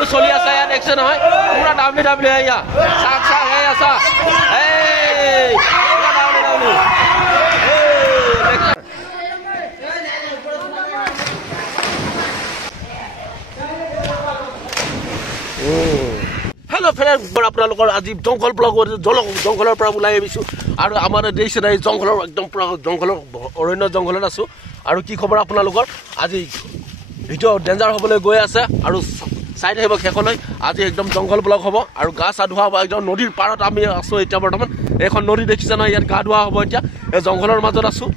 W চলি আছে ইয়াত দেখছে নহয় পুৰা ডাব্লিউ এয়া চাক চাক হে আছা এই পুৰা ডাব্লিউ হেল্ল' ফ্ৰেণ্ড আপোনালোকৰ আজি জংঘল ব্লগ জংঘলৰ পৰা ওলাই আহিছোঁ আৰু আমাৰ দেশ নাই জংঘলৰ একদম পুৰা জংঘলৰ অৰণ্য জংঘলত আছোঁ আৰু কি খবৰ আপোনালোকৰ আজি ভিডিঅ' ডেঞ্জাৰ হ'বলৈ গৈ আছে আৰু চাই থাকিব শেষলৈ আজি একদম জংঘল ব্লগ হ'ব আৰু গা চা ধোৱা হ'ব একদম নদীৰ পাৰত আমি আছোঁ এতিয়া বৰ্তমান এখন নদী দেখিছে নহয় ইয়াত গা ধোৱা হ'ব এতিয়া এই জংঘলৰ মাজত আছোঁ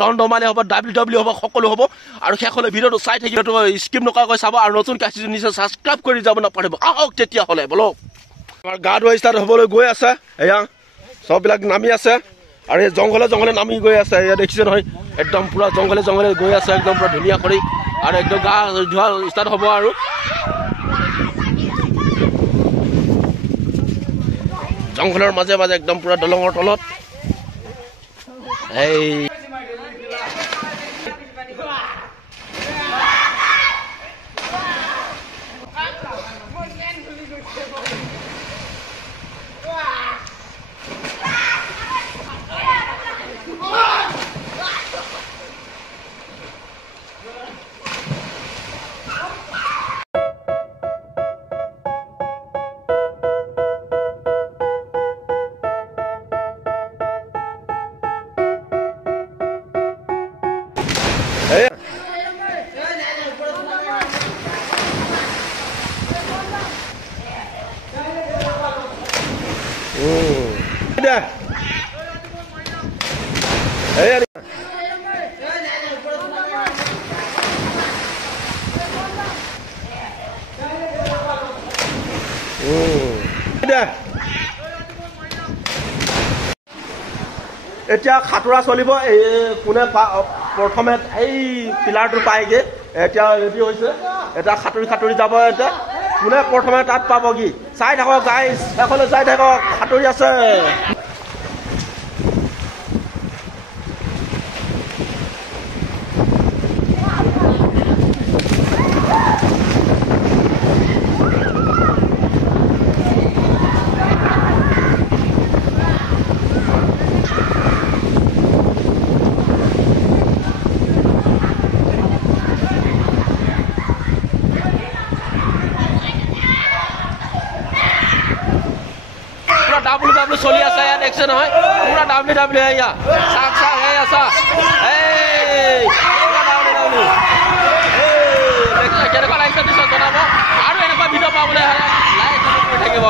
দম-দমালি হ'ব ডাব্লিউ হ'ব সকলো হ'ব আৰু শেষলৈ ভিডিঅ'টো চাই থাকিব স্কিপ নকৰাকৈ চাব আৰু নতুনকৈ আহিছোঁ নিশ্চয় ছাবস্ক্ৰাইব কৰি যাব নাপাৰিব আহক তেতিয়াহ'লে বলক আমাৰ গা ধোৱা ষ্টাৰ্ট হ'বলৈ গৈ আছে এয়া চববিলাক নামি আছে আৰু এই জংঘলে নামি গৈ আছে এয়া দেখিছে নহয় একদম পুৰা জংঘলে গৈ আছে একদম পুৰা ধুনীয়া কৰি আৰু একদম গা ধোৱা ষ্টাৰ্ট হ'ব আৰু জংঘলৰ মাজে মাজে একদম পুৰা দলঙৰ তলত এই এতিয়া সাঁতোৰা চলিব এই কোনে প্ৰথমে এই পিলাৰটো পায়গে এতিয়া ৰেডি হৈছে এটা সাঁতুৰি যাব এতিয়া কোনে প্ৰথমে তাত পাবগৈ চাই থাকক গাইজ এখনে চাই থাকক সাঁতুৰি আছে ডাব্লিউ চলি আছে ইয়াত দেখছে নহয় পুৰা ডাব্লিউ এয়া চাক চাক হে আছা এই পুৰা ডাব্লিউ কেনেকুৱা লাগিছে নিশ্চয় জনাব আৰু এনেকুৱা ভিডিঅ' পাবলৈ হ'লে লাইক কৰি থাকিব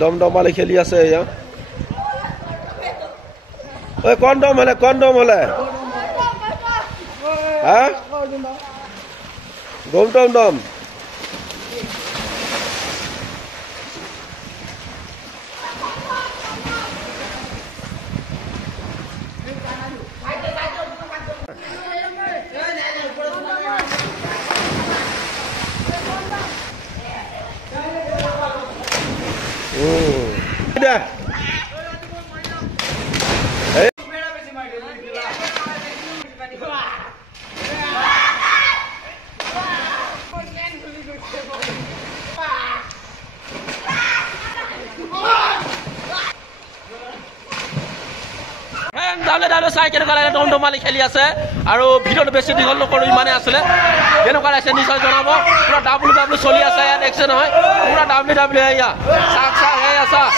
দম-দমালি খেলি আছে এয়া ঐ কন্দম হলে হা দম ডাবলে চাই কেনেকুৱা লাগে ধমধমালি খেলি আছে আৰু ভিডিঅ'টো বেছি দীঘল নকৰোঁ ইমানে আছিলে কেনেকুৱা লাগিছে নিশ্চয় জনাব পুৰা ডাব্লিউ চলি আছে ইয়াত দেখিছে নহয় পুৰা ডাব্লিউ এয়া চাওক চাওক এয়া চাওক